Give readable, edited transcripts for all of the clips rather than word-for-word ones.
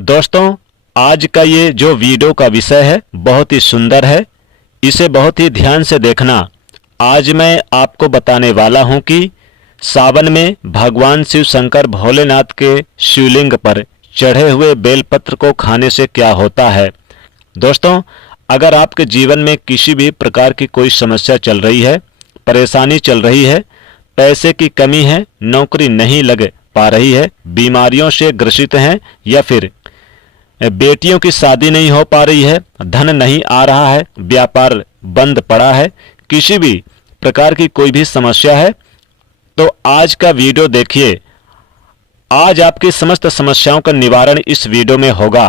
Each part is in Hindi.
दोस्तों, आज का ये जो वीडियो का विषय है बहुत ही सुंदर है। इसे बहुत ही ध्यान से देखना। आज मैं आपको बताने वाला हूं कि सावन में भगवान शिव शंकर भोलेनाथ के शिवलिंग पर चढ़े हुए बेलपत्र को खाने से क्या होता है। दोस्तों, अगर आपके जीवन में किसी भी प्रकार की कोई समस्या चल रही है, परेशानी चल रही है, पैसे की कमी है, नौकरी नहीं लग पा रही है, बीमारियों से ग्रसित हैं या फिर बेटियों की शादी नहीं हो पा रही है, धन नहीं आ रहा है, व्यापार बंद पड़ा है, किसी भी प्रकार की कोई भी समस्या है, तो आज का वीडियो देखिए। आज आपकी समस्त समस्याओं का निवारण इस वीडियो में होगा।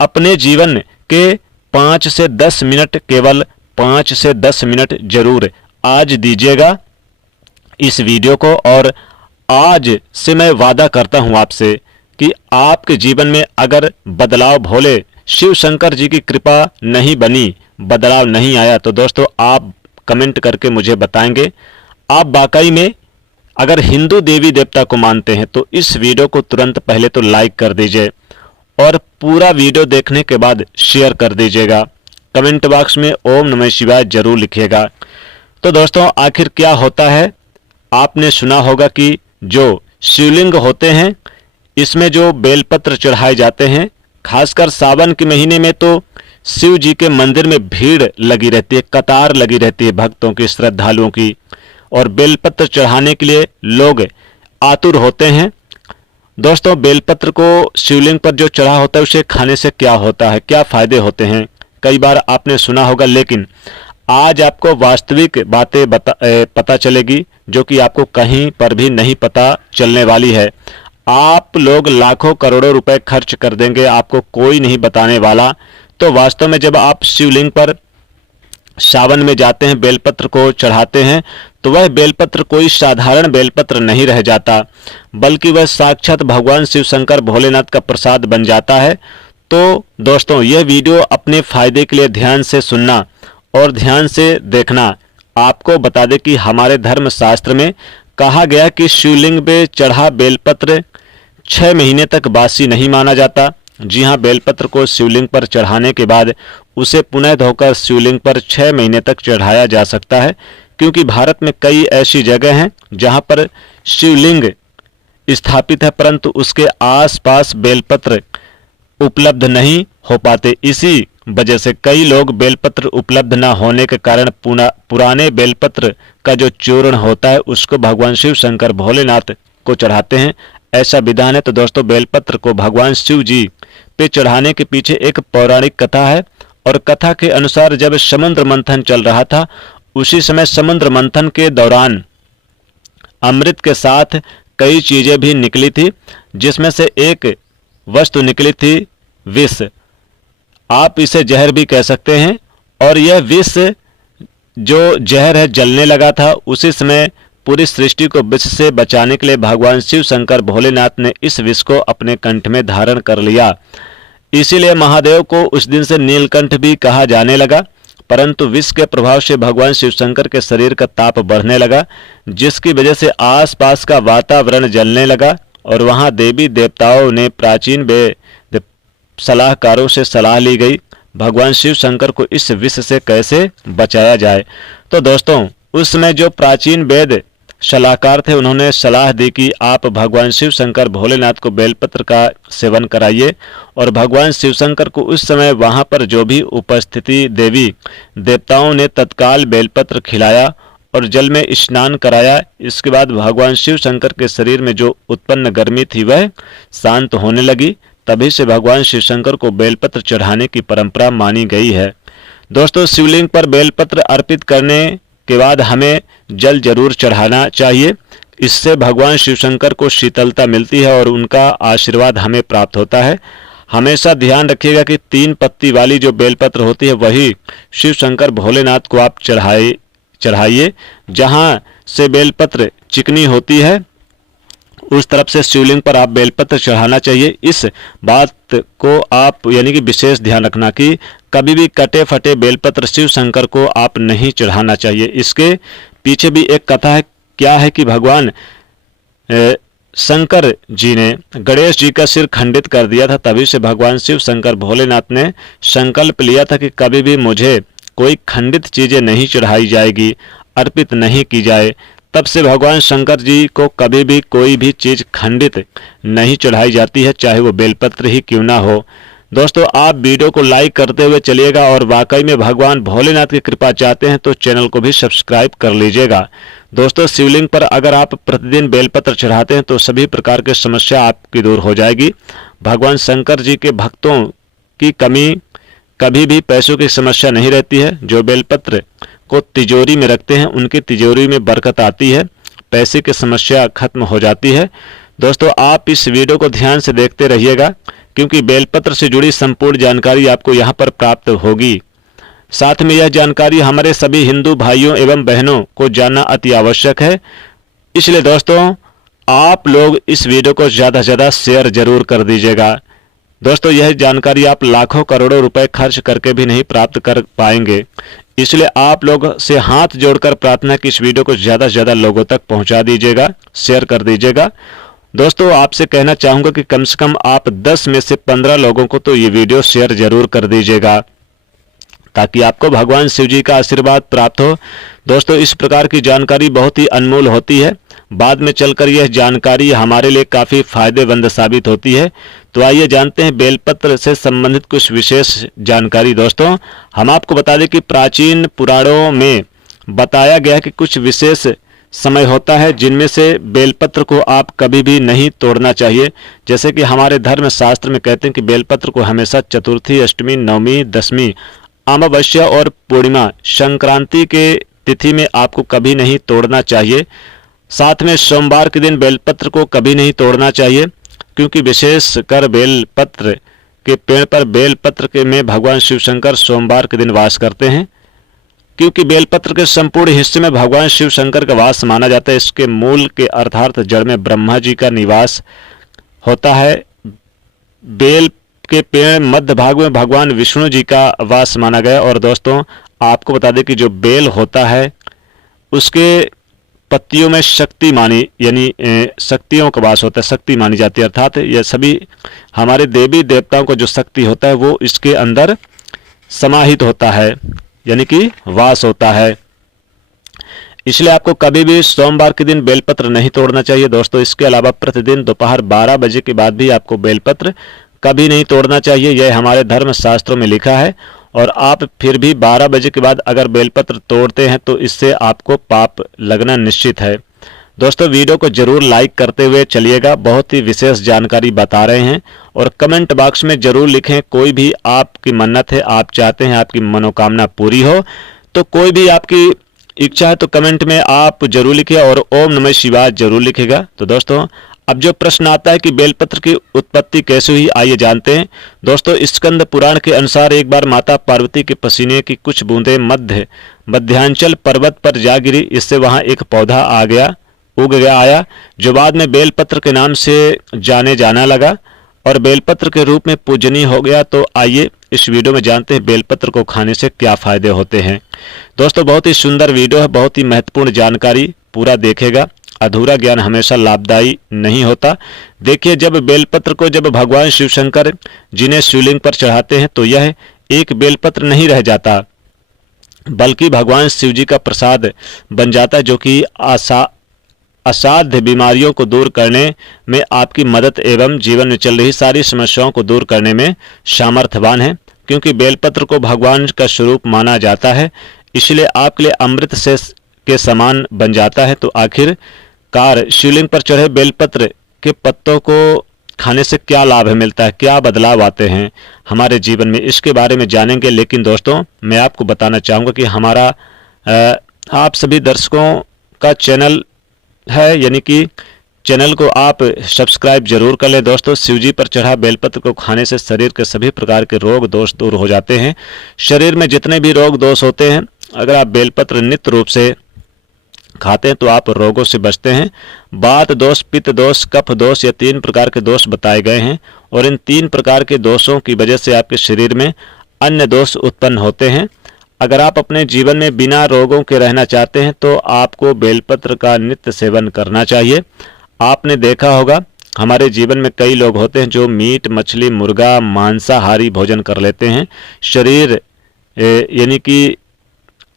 अपने जीवन के 5 से 10 मिनट, केवल 5 से 10 मिनट जरूर आज दीजिएगा इस वीडियो को। और आज से मैं वादा करता हूं आपसे कि आपके जीवन में अगर बदलाव भोले शिव शंकर जी की कृपा नहीं बनी, बदलाव नहीं आया, तो दोस्तों आप कमेंट करके मुझे बताएंगे। आप वाकई में अगर हिंदू देवी देवता को मानते हैं तो इस वीडियो को तुरंत पहले तो लाइक कर दीजिए और पूरा वीडियो देखने के बाद शेयर कर दीजिएगा। कमेंट बॉक्स में ओम नमः शिवाय जरूर लिखिएगा। तो दोस्तों, आखिर क्या होता है, आपने सुना होगा कि जो शिवलिंग होते हैं इसमें जो बेलपत्र चढ़ाए जाते हैं, खासकर सावन के महीने में तो शिव जी के मंदिर में भीड़ लगी रहती है, कतार लगी रहती है भक्तों की, श्रद्धालुओं की, और बेलपत्र चढ़ाने के लिए लोग आतुर होते हैं। दोस्तों, बेलपत्र को शिवलिंग पर जो चढ़ा होता है उसे खाने से क्या होता है, क्या फायदे होते हैं, कई बार आपने सुना होगा, लेकिन आज आपको वास्तविक बातें पता चलेगी जो कि आपको कहीं पर भी नहीं पता चलने वाली है। आप लोग लाखों करोड़ों रुपए खर्च कर देंगे, आपको कोई नहीं बताने वाला। तो वास्तव में जब आप शिवलिंग पर सावन में जाते हैं, बेलपत्र को चढ़ाते हैं, तो वह बेलपत्र कोई साधारण बेलपत्र नहीं रह जाता, बल्कि वह साक्षात भगवान शिव शंकर भोलेनाथ का प्रसाद बन जाता है। तो दोस्तों, यह वीडियो अपने फायदे के लिए ध्यान से सुनना और ध्यान से देखना। आपको बता दें कि हमारे धर्म शास्त्र में कहा गया कि शिवलिंग पे चढ़ा बेलपत्र 6 महीने तक बासी नहीं माना जाता। जी हाँ, बेलपत्र को शिवलिंग पर चढ़ाने के बाद उसे पुनः धोकर शिवलिंग पर 6 महीने तक चढ़ाया जा सकता है, क्योंकि भारत में कई ऐसी जगह हैं जहां पर शिवलिंग स्थापित है परंतु उसके आसपास बेलपत्र उपलब्ध नहीं हो पाते। इसी वजह से कई लोग बेलपत्र उपलब्ध न होने के कारण पुराने बेलपत्र का जो चूर्ण होता है उसको भगवान शिव शंकर भोलेनाथ को चढ़ाते हैं, ऐसा विधान है। तो दोस्तों, बेलपत्र को भगवान शिव जी पे चढ़ाने के पीछे एक पौराणिक कथा है, और कथा के अनुसार जब समुद्र मंथन चल रहा था, उसी समय समुद्र मंथन के दौरान अमृत के साथ कई चीजें भी निकली थी, जिसमें से एक वस्तु निकली थी विष। आप इसे जहर भी कह सकते हैं, और यह विष जो जहर है जलने लगा था। उसी समय पूरी सृष्टि को विष से बचाने के लिए भगवान शिव शंकर भोलेनाथ ने इस विष को अपने कंठ में धारण कर लिया। इसीलिए महादेव को उस दिन से नीलकंठ भी कहा जाने लगा। परंतु विष के प्रभाव से भगवान शिव शंकर के शरीर का ताप बढ़ने लगा, जिसकी वजह से आसपास का वातावरण जलने लगा, और वहां देवी देवताओं ने प्राचीन वेद सलाहकारों से सलाह ली गई भगवान शिव शंकर को इस विष से कैसे बचाया जाए। तो दोस्तों, उस समय जो प्राचीन वेद सलाहकार थे उन्होंने सलाह दी कि आप भगवान शिव शंकर भोलेनाथ को बेलपत्र का सेवन कराइए, और भगवान शिव शंकर को उस समय वहां पर जो भी उपस्थिति देवी देवताओं ने तत्काल बेलपत्र खिलाया और जल में स्नान कराया। इसके बाद भगवान शिव शंकर के शरीर में जो उत्पन्न गर्मी थी वह शांत होने लगी। तभी से भगवान शिव शंकर को बेलपत्र चढ़ाने की परंपरा मानी गई है। दोस्तों, शिवलिंग पर बेलपत्र अर्पित करने के बाद हमें जल जरूर चढ़ाना चाहिए। इससे भगवान शिव शंकर को शीतलता मिलती है और उनका आशीर्वाद हमें प्राप्त होता है। हमेशा ध्यान रखिएगा कि 3 पत्ती वाली जो बेलपत्र होती है वही शिव शंकर भोलेनाथ को आप चढ़ाइए। जहां से बेलपत्र चिकनी होती है उस तरफ से शिवलिंग पर आप बेलपत्र चढ़ाना चाहिए। इस बात को आप यानी कि विशेष ध्यान रखना कि कभी भी कटे फटे बेलपत्र शिव शंकर को आप नहीं चढ़ाना चाहिए। इसके पीछे भी एक कथा है। क्या है कि भगवान शंकर जी ने गणेश जी का सिर खंडित कर दिया था, तभी से भगवान शिव शंकर भोलेनाथ ने संकल्प लिया था कि कभी भी मुझे कोई खंडित चीजें नहीं चढ़ाई जाएगी, अर्पित नहीं की जाए। तब से भगवान शंकर जी को कभी भी कोई भी चीज खंडित नहीं चढ़ाई जाती है, चाहे वो बेलपत्र ही क्यों ना हो। दोस्तों, आप वीडियो को लाइक करते हुए चलिएगा और वाकई में भगवान भोलेनाथ की कृपा चाहते हैं तो चैनल को भी सब्सक्राइब कर लीजिएगा। दोस्तों, शिवलिंग पर अगर आप प्रतिदिन बेलपत्र चढ़ाते हैं तो सभी प्रकार की समस्या आपकी दूर हो जाएगी। भगवान शंकर जी के भक्तों की कभी भी पैसों की समस्या नहीं रहती है। जो बेलपत्र को तिजोरी में रखते हैं उनकी तिजोरी में बरकत आती है, पैसे की समस्या खत्म हो जाती है। दोस्तों, आप इस वीडियो को ध्यान से देखते रहिएगा क्योंकि बेलपत्र से जुड़ी संपूर्ण जानकारी आपको यहाँ पर प्राप्त होगी। साथ में यह जानकारी हमारे सभी हिंदू भाइयों एवं बहनों को जानना अति आवश्यक है। इसलिए दोस्तों, आप लोग इस वीडियो को ज़्यादा से ज़्यादा शेयर जरूर कर दीजिएगा। दोस्तों, यह जानकारी आप लाखों करोड़ों रुपए खर्च करके भी नहीं प्राप्त कर पाएंगे। इसलिए आप लोग से हाथ जोड़कर प्रार्थना कि इस वीडियो को ज़्यादा से ज़्यादा लोगों तक पहुंचा दीजिएगा, शेयर कर दीजिएगा। दोस्तों, आपसे कहना चाहूँगा कि कम से कम आप 10 में से 15 लोगों को तो ये वीडियो शेयर जरूर कर दीजिएगा ताकि आपको भगवान शिव जी का आशीर्वाद प्राप्त हो। दोस्तों, इस प्रकार की जानकारी बहुत ही अनमोल होती है, बाद में चलकर यह जानकारी हमारे लिए काफ़ी फायदेमंद साबित होती है। तो आइए जानते हैं बेलपत्र से संबंधित कुछ विशेष जानकारी। दोस्तों, हम आपको बता दें कि प्राचीन पुराणों में बताया गया है कि कुछ विशेष समय होता है जिनमें से बेलपत्र को आप कभी भी नहीं तोड़ना चाहिए। जैसे कि हमारे धर्म शास्त्र में कहते हैं कि बेलपत्र को हमेशा चतुर्थी, अष्टमी, नवमी, दशमी, अमावस्या और पूर्णिमा, संक्रांति के तिथि में आपको कभी नहीं तोड़ना चाहिए। साथ में सोमवार के दिन बेलपत्र को कभी नहीं तोड़ना चाहिए क्योंकि विशेषकर बेलपत्र के पेड़ पर बेलपत्र के में भगवान शिव शंकर सोमवार के दिन वास करते हैं। क्योंकि बेलपत्र के संपूर्ण हिस्से में भगवान शिव शंकर का वास माना जाता है। इसके मूल के अर्थात जड़ में ब्रह्मा जी का निवास होता है। बेल के पेड़ मध्य भाग में भगवान विष्णु जी का वास माना गया। और दोस्तों, आपको बता दें कि जो बेल होता है उसके पत्तियों में शक्ति मानी यानी शक्तियों का वास होता है, शक्ति मानी जाती है। अर्थात यह सभी हमारे देवी देवताओं को जो शक्ति होता है वो इसके अंदर समाहित होता है यानी कि वास होता है। इसलिए आपको कभी भी सोमवार के दिन बेलपत्र नहीं तोड़ना चाहिए। दोस्तों, इसके अलावा प्रतिदिन दोपहर 12 बजे के बाद भी आपको बेलपत्र कभी नहीं तोड़ना चाहिए। यह हमारे धर्म शास्त्रों में लिखा है। और आप फिर भी 12 बजे के बाद अगर बेलपत्र तोड़ते हैं तो इससे आपको पाप लगना निश्चित है। दोस्तों, वीडियो को जरूर लाइक करते हुए चलिएगा, बहुत ही विशेष जानकारी बता रहे हैं। और कमेंट बॉक्स में जरूर लिखें कोई भी आपकी मन्नत है, आप चाहते हैं आपकी मनोकामना पूरी हो, तो कोई भी आपकी इच्छा है तो कमेंट में आप जरूर लिखिए और ओम नमः शिवाय जरूर लिखेगा। तो दोस्तों, अब जो प्रश्न आता है कि बेलपत्र की उत्पत्ति कैसे हुई, आइए जानते हैं। दोस्तों, स्कंद पुराण के अनुसार एक बार माता पार्वती के पसीने की कुछ बूंदें मध्यांचल पर्वत पर जा गिरी। इससे वहां एक पौधा उग गया आया जो बाद में बेलपत्र के नाम से जाना लगा और बेलपत्र के रूप में पूजनीय हो गया। तो आइए इस वीडियो में जानते हैं बेलपत्र को खाने से क्या फायदे होते हैं। दोस्तों, बहुत ही सुंदर वीडियो है, बहुत ही महत्वपूर्ण जानकारी, पूरा देखेगा। अधूरा ज्ञान हमेशा लाभदायी नहीं होता। देखिए, जब बेलपत्र को जब भगवान शिव शंकर जिन्हें शिवलिंग पर चढ़ाते हैं तो यह एक बेलपत्र नहीं रह जाता बल्कि भगवान शिव जी का प्रसाद बन जाता है, जो कि असाध्य बीमारियों को दूर करने में आपकी मदद एवं जीवन में चल रही सारी समस्याओं को दूर करने में सामर्थ्यवान है। क्योंकि बेलपत्र को भगवान का स्वरूप माना जाता है, इसलिए आपके लिए अमृत से के समान बन जाता है। तो आखिरकार शिवलिंग पर चढ़े बेलपत्र के पत्तों को खाने से क्या लाभ मिलता है, क्या बदलाव आते हैं हमारे जीवन में, इसके बारे में जानेंगे। लेकिन दोस्तों, मैं आपको बताना चाहूँगा कि हमारा आप सभी दर्शकों का चैनल है, यानी कि चैनल को आप सब्सक्राइब जरूर कर लें। दोस्तों, शिवजी पर चढ़ा बेलपत्र को खाने से शरीर के सभी प्रकार के रोग दोष दूर हो जाते हैं। शरीर में जितने भी रोग दोष होते हैं, अगर आप बेलपत्र नित्य रूप से खाते हैं तो आप रोगों से बचते हैं। वात दोष, पित्त दोष, कफ दोष, ये 3 प्रकार के दोष बताए गए हैं और इन 3 प्रकार के दोषों की वजह से आपके शरीर में अन्य दोष उत्पन्न होते हैं। अगर आप अपने जीवन में बिना रोगों के रहना चाहते हैं तो आपको बेलपत्र का नित्य सेवन करना चाहिए। आपने देखा होगा हमारे जीवन में कई लोग होते हैं जो मीट मछली मुर्गा मांसाहारी भोजन कर लेते हैं, शरीर यानी कि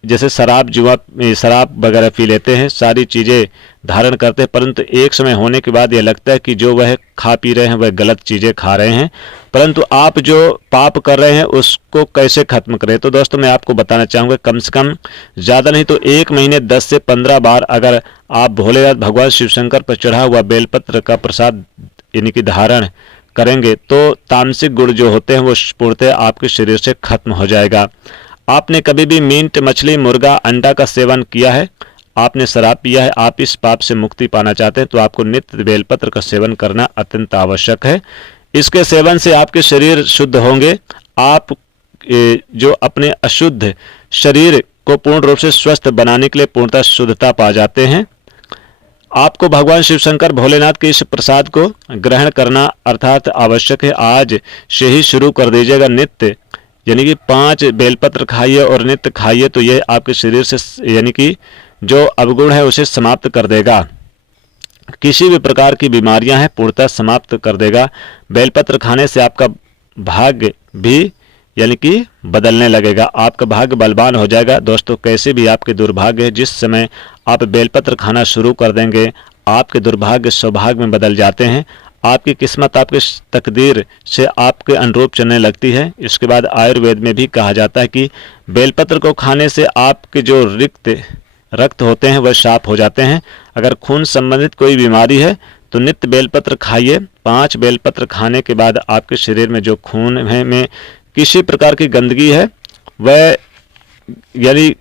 जैसे शराब वगैरह पी लेते हैं, सारी चीज़ें धारण करते हैं, परंतु एक समय होने के बाद ये लगता है कि जो वह खा पी रहे हैं वह गलत चीज़ें खा रहे हैं। परंतु आप जो पाप कर रहे हैं उसको कैसे खत्म करें? तो दोस्तों मैं आपको बताना चाहूँगा, कम से कम ज़्यादा नहीं तो 1 महीने 10 से 15 बार अगर आप भोलेनाथ भगवान शिव शंकर पर चढ़ा हुआ बेलपत्र का प्रसाद यानी कि धारण करेंगे तो तामसिक गुण जो होते हैं वो पूर्णतः आपके शरीर से खत्म हो जाएगा। आपने कभी भी मीट मछली मुर्गा अंडा का सेवन किया है, आपने शराब पिया है, आप इस पाप से मुक्ति पाना चाहते हैं तो आपको नित्य बेलपत्र का सेवन करना अत्यंत आवश्यक है। इसके सेवन से आपके शरीर शुद्ध होंगे। आप जो अपने अशुद्ध शरीर को पूर्ण रूप से स्वस्थ बनाने के लिए पूर्णतः शुद्धता पा जाते हैं। आपको भगवान शिव शंकर भोलेनाथ के इस प्रसाद को ग्रहण करना अर्थात आवश्यक है। आज से ही शुरू कर दीजिएगा नित्य, यानी कि 5 बेलपत्र खाइए और नित्य खाइए, तो यह आपके शरीर से यानी कि जो अवगुण है उसे समाप्त कर देगा। किसी भी प्रकार की बीमारियां हैं पूर्णतः समाप्त कर देगा। बेलपत्र खाने से आपका भाग्य भी यानी कि बदलने लगेगा, आपका भाग्य बलवान हो जाएगा। दोस्तों कैसे भी आपके दुर्भाग्य है, जिस समय आप बेलपत्र खाना शुरू कर देंगे आपके दुर्भाग्य सौभाग्य में बदल जाते हैं। आपकी किस्मत आपके तकदीर से आपके अनुरूप चलने लगती है। इसके बाद आयुर्वेद में भी कहा जाता है कि बेलपत्र को खाने से आपके जो रक्त होते हैं वह साफ हो जाते हैं। अगर खून संबंधित कोई बीमारी है तो नित्य बेलपत्र खाइए। 5 बेलपत्र खाने के बाद आपके शरीर में जो खून में किसी प्रकार की गंदगी है वह यानी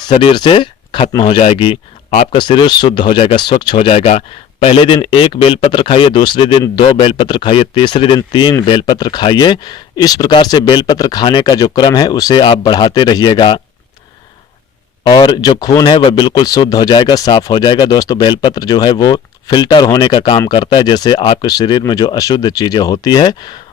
शरीर से खत्म हो जाएगी, आपका शरीर शुद्ध हो जाएगा, स्वच्छ हो जाएगा। पहले दिन 1 बेलपत्र खाइए, दूसरे दिन 2 बेलपत्र खाइए, तीसरे दिन 3 बेलपत्र खाइए। इस प्रकार से बेलपत्र खाने का जो क्रम है उसे आप बढ़ाते रहिएगा और जो खून है वह बिल्कुल शुद्ध हो जाएगा, साफ हो जाएगा। दोस्तों बेलपत्र जो है वो फिल्टर होने का काम करता है, जैसे आपके शरीर में जो अशुद्ध चीज़ें होती है,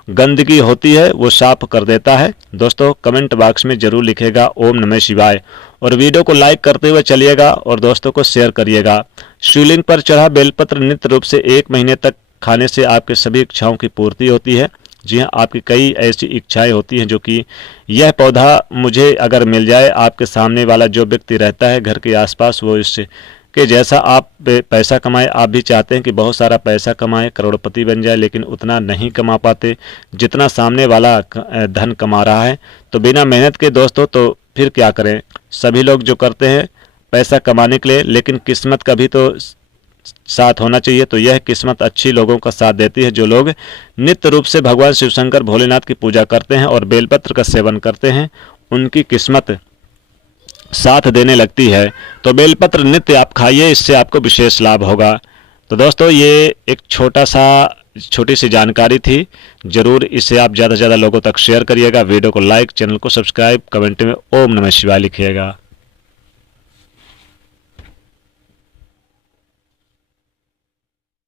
गंदगी होती है, वो साफ कर देता है। दोस्तों कमेंट बॉक्स में जरूर लिखेगा ओम नमः शिवाय और वीडियो को लाइक करते हुए चलिएगा और दोस्तों को शेयर करिएगा। शिवलिंग पर चढ़ा बेलपत्र नित्य रूप से 1 महीने तक खाने से आपके सभी इच्छाओं की पूर्ति होती है। जी हाँ, आपकी कई ऐसी इच्छाएं होती हैं जो कि यह पौधा मुझे अगर मिल जाए, आपके सामने वाला जो व्यक्ति रहता है घर के आसपास वो इससे कि जैसा आप पैसा कमाए, आप भी चाहते हैं कि बहुत सारा पैसा कमाए, करोड़पति बन जाए, लेकिन उतना नहीं कमा पाते जितना सामने वाला धन कमा रहा है। तो बिना मेहनत के दोस्तों तो फिर क्या करें, सभी लोग जो करते हैं पैसा कमाने के लिए, लेकिन किस्मत का भी तो साथ होना चाहिए। तो यह किस्मत अच्छी लोगों का साथ देती है जो लोग नित्य रूप से भगवान शिव शंकर भोलेनाथ की पूजा करते हैं और बेलपत्र का सेवन करते हैं, उनकी किस्मत साथ देने लगती है। तो बेलपत्र नित्य आप खाइए, इससे आपको विशेष लाभ होगा। तो दोस्तों ये एक छोटी सी जानकारी थी, जरूर इसे आप ज़्यादा से ज़्यादा लोगों तक शेयर करिएगा। वीडियो को लाइक, चैनल को सब्सक्राइब, कमेंट में ओम नमः शिवाय लिखिएगा।